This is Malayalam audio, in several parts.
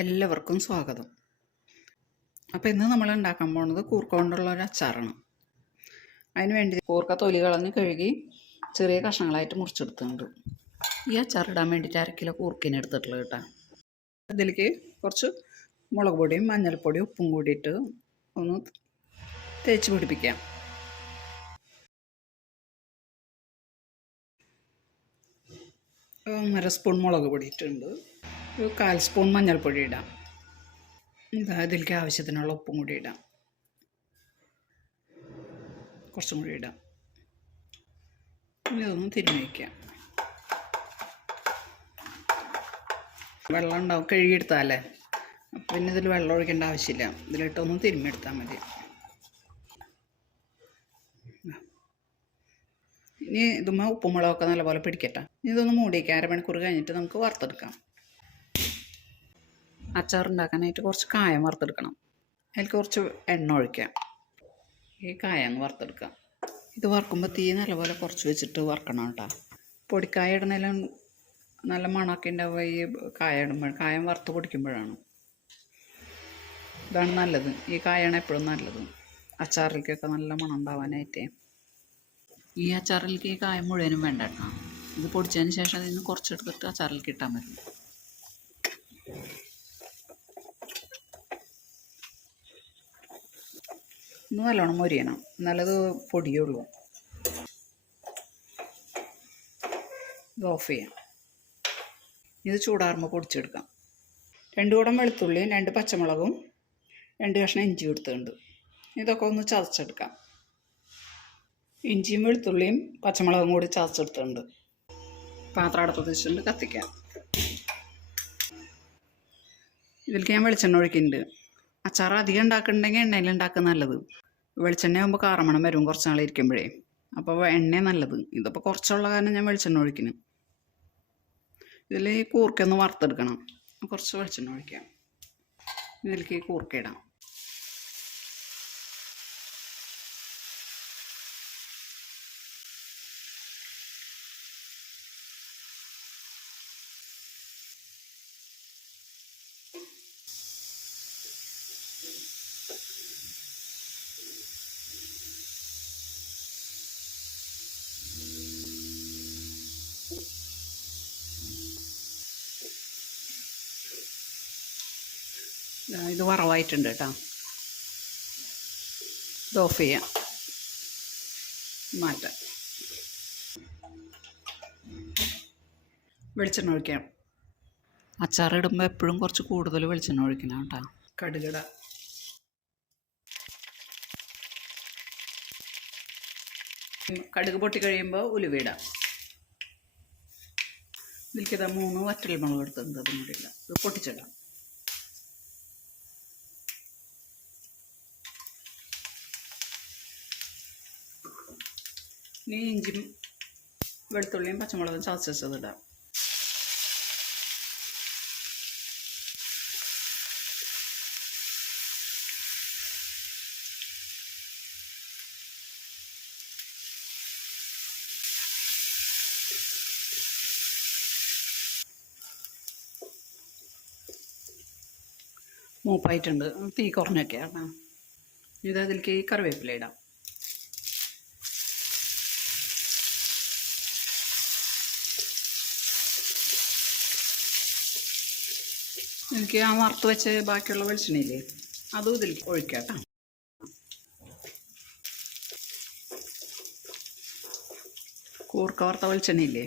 എല്ലാവർക്കും സ്വാഗതം. അപ്പോൾ ഇന്ന് നമ്മൾ ഉണ്ടാക്കാൻ പോകുന്നത് കൂർക്ക കൊണ്ടുള്ള ഒരു അച്ചാറാണ്. അതിന് വേണ്ടി കൂർക്ക തൊലി കളഞ്ഞ് കഴുകി ചെറിയ കഷ്ണങ്ങളായിട്ട് മുറിച്ചെടുത്തിട്ടുണ്ട്. ഈ അച്ചാറിടാൻ വേണ്ടിയിട്ട് 1/2 കിലോ കൂർക്കിന് എടുത്തിട്ടുള്ളത് കേട്ടോ. ഇതിലേക്ക് കുറച്ച് മുളക് പൊടിയും മഞ്ഞൾപ്പൊടിയും ഉപ്പും കൂടിയിട്ട് ഒന്ന് തേച്ച് പിടിപ്പിക്കാം. 1/2 സ്പൂൺ മുളക് പൊടി ഇട്ടുണ്ട്. ഒരു 1/4 സ്പൂൺ മഞ്ഞൾപ്പൊടി ഇടാം. ഇതിലേക്ക് ആവശ്യത്തിനുള്ള ഉപ്പും കൂടി ഇടാം. കുറച്ചും കൂടി ഇടാം. ഇനി ഇതൊന്ന് തിരുമ്മി വയ്ക്കാം. വെള്ളം ഉണ്ടാവും, കഴുകിയെടുത്താലേ. പിന്നെ ഇതിൽ വെള്ളം ഒഴിക്കേണ്ട ആവശ്യമില്ല. ഇതിലിട്ടൊന്ന് തിരുമ്മിയെടുത്താൽ മതി. ഇനി ഇതുമ്മ ഉപ്പും മുളകൊക്കെ നല്ലപോലെ പിടിക്കട്ടെ. ഇതൊന്ന് മൂടിയേക്കാം. 1/2 മണിക്കൂർ കഴിഞ്ഞിട്ട് നമുക്ക് വറുത്തെടുക്കാം. അച്ചാറുണ്ടാക്കാനായിട്ട് കുറച്ച് കായം വറുത്തെടുക്കണം. അതിലേക്ക് കുറച്ച് എണ്ണ ഒഴിക്കാം. ഈ കായം വറുത്തെടുക്കാം. ഇത് വറുക്കുമ്പോൾ തീ നല്ലപോലെ കുറച്ച് വെച്ചിട്ട് വറുക്കണം കേട്ടോ. പൊടിക്കായ ഇടുന്നതിലും നല്ല മണമൊക്കെ ഉണ്ടാവുക ഈ കായം വറുത്ത് പൊടിക്കുമ്പോഴാണ്. ഇതാണ് നല്ലത്. ഈ കായാണ് എപ്പോഴും നല്ലത് അച്ചാറിലേക്കൊക്കെ നല്ല മണം ഉണ്ടാവാനായിട്ട്. ഈ അച്ചാറിലേക്ക് ഈ കായം മുഴുവനും വേണ്ട കേട്ടോ. ഇത് പൊടിച്ചതിന് ശേഷം അതിൽ നിന്ന് കുറച്ചെടുത്തിട്ട് അച്ചാറിലേക്ക് ഇട്ടാൽ മതി. ഒന്ന് നല്ലോണം മൊരിയണം, നല്ലത് പൊടിയുള്ളൂ. ഇത് ഓഫ് ചെയ്യാം. ഇത് ചൂടാറുമ്പോൾ പൊടിച്ചെടുക്കാം. 2 കുടം വെളുത്തുള്ളിയും 2 പച്ചമുളകും 2 കഷ്ണം ഇഞ്ചി എടുത്തുണ്ട്. ഇതൊക്കെ ഒന്ന് ചതച്ചെടുക്കാം. ഇഞ്ചിയും വെളുത്തുള്ളിയും പച്ചമുളകും കൂടി ചതച്ചെടുത്തുണ്ട്. പാത്രം അടുപ്പത്ത് വെച്ചിട്ടുണ്ട്, കത്തിക്കാം. ഇതിലേക്ക് ഞാൻ വെളിച്ചെണ്ണ ഒഴിക്കുന്നുണ്ട്. അച്ചാർ അധികം ഉണ്ടാക്കുന്നുണ്ടെങ്കിൽ എണ്ണയിൽ ഉണ്ടാക്കുക നല്ലത്. വെളിച്ചെണ്ണ ആകുമ്പോൾ കാറമണം വരും കുറച്ച് നാൾ ഇരിക്കുമ്പോഴേ. അപ്പോൾ എണ്ണ നല്ലത്. ഇതിപ്പോൾ കുറച്ചുള്ള കാരണം ഞാൻ വെളിച്ചെണ്ണ ഒഴിക്കുന്നു. ഇതിൽ ഈ കൂർക്കൊന്ന് വറുത്തെടുക്കണം. കുറച്ച് വെളിച്ചെണ്ണ ഒഴിക്കാം. ഇതിലേക്ക് ഈ കൂർക്ക ഇടാം. ഇത് വറവായിട്ടുണ്ട് കേട്ടോ. ഇത് ഓഫ് ചെയ്യാം, മാറ്റാം. വെളിച്ചെണ്ണ ഒഴിക്കാം. അച്ചാറിടുമ്പോൾ എപ്പോഴും കുറച്ച് കൂടുതൽ വെളിച്ചെണ്ണ ഒഴിക്കണം കേട്ടോ. കടുകിട. കടുക് പൊട്ടി കഴിയുമ്പോൾ ഉലുവയിടാം. ഇതിലേക്കിതാ 3 വറ്റൽമുളക് എടുത്തത്. അതും കൂടി ഇടാം. ഇത് പൊട്ടിച്ചിടാം. ഇനി ഇഞ്ചിയും വെളുത്തുള്ളിയും പച്ചമുളകും ചതച്ചതിടാം. മൂപ്പായിട്ടുണ്ട്. തീ കുറഞ്ഞൊക്കെയാണ്. ഇത് അതിലേക്ക് ഈ കറിവേപ്പില ഇടാം. എനിക്ക് ആ വറുത്ത് വെച്ച് ബാക്കിയുള്ള വെളിച്ചെണ്ണയില്ലേ അതും ഇതിൽ ഒഴിക്കാം കേട്ടോ. കൂർക്ക വറുത്ത വെളിച്ചെണ്ണയില്ലേ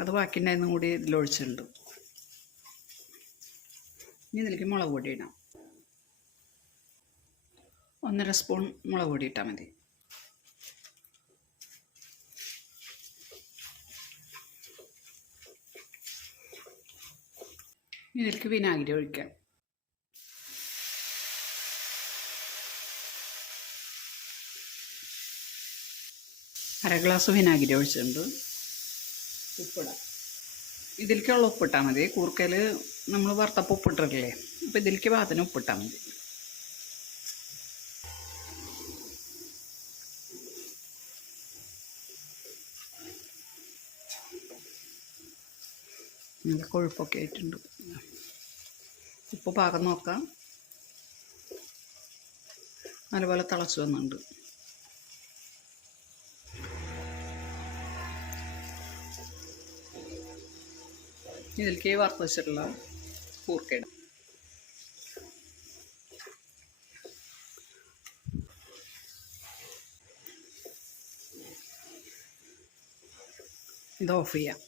അത് ബാക്കിയുണ്ടായിരുന്നു കൂടി ഇതിലൊഴിച്ചിട്ടുണ്ട്. ഇനി ഇതിലേക്ക് മുളക് പൊടി ഇടാം. 1/2 സ്പൂൺ മുളക് പൊടി ഇട്ടാൽ മതി. ഇതിലേക്ക് വിനാഗിരി ഒഴിക്കാം. 1/2 ഗ്ലാസ് വിനാഗിരി ഒഴിച്ചിട്ടുണ്ട്. ഉപ്പിടാം. ഇതിലേക്കുള്ള ഉപ്പിട്ടാൽ മതി. കൂർക്കയിൽ നമ്മൾ വറുത്തപ്പോൾ ഉപ്പിട്ടിട്ടില്ലേ, അപ്പോൾ ഇതിലേക്ക് പാകത്തിന് ഉപ്പിട്ടാൽ മതി. നല്ല കൊഴുപ്പൊക്കെ ആയിട്ടുണ്ട്. ഉപ്പ് പാകം നോക്കാം. നല്ലപോലെ തിളച്ച് വന്നിട്ടുണ്ട്. ഇതിലേക്ക് വറുത്ത് വെച്ചിട്ടുള്ള കൂർക്കയിടാം. ഇത് ഓഫ് ചെയ്യാം.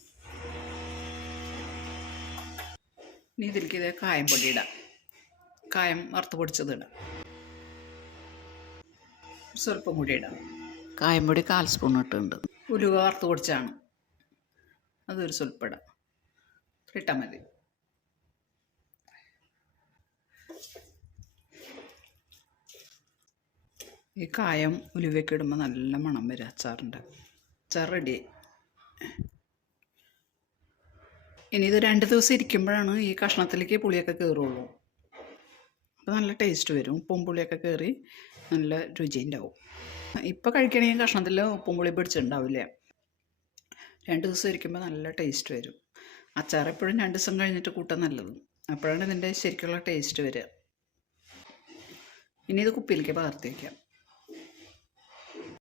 ഇനി ഇതിലേക്ക് ഇതേ കായം പൊടി ഇടാം. കായം വറുത്ത് പൊടിച്ചത് ഇടാം. സ്വല്പം കൂടി ഇടാം. കായം പൊടി 1/4 സ്പൂൺ ഇട്ടുണ്ട്. ഉലുവ വറുത്ത് പൊടിച്ചാണ്, അതൊരു സ്വല്പം ഇടാം. ഇട്ടാൽ മതി. ഈ കായം ഉലുവയൊക്കെ ഇടുമ്പോൾ നല്ല മണം വരും അച്ചാറിൻ്റെ. അച്ചാർ റെഡി. ഇനി ഇത് 2 ദിവസം ഇരിക്കുമ്പോഴാണ് ഈ കഷ്ണത്തിലേക്ക് പുളിയൊക്കെ കയറുള്ളൂ. അപ്പോൾ നല്ല ടേസ്റ്റ് വരും. ഉപ്പും പുളിയൊക്കെ കയറി നല്ല രുചി ഉണ്ടാവും. ഇപ്പോൾ കഴിക്കണമെങ്കിൽ കഷ്ണത്തിൽ ഉപ്പും പുളി പിടിച്ചിട്ടുണ്ടാവില്ല. 2 ദിവസം ഇരിക്കുമ്പോൾ നല്ല ടേസ്റ്റ് വരും. അച്ചാർ എപ്പോഴും 2 ദിവസം കഴിഞ്ഞിട്ട് കൂട്ടാൻ നല്ലത്. അപ്പോഴാണ് ഇതിൻ്റെ ശരിക്കുള്ള ടേസ്റ്റ് വരിക. ഇനി ഇത് കുപ്പിയിലേക്ക് പകർത്തി വയ്ക്കാം.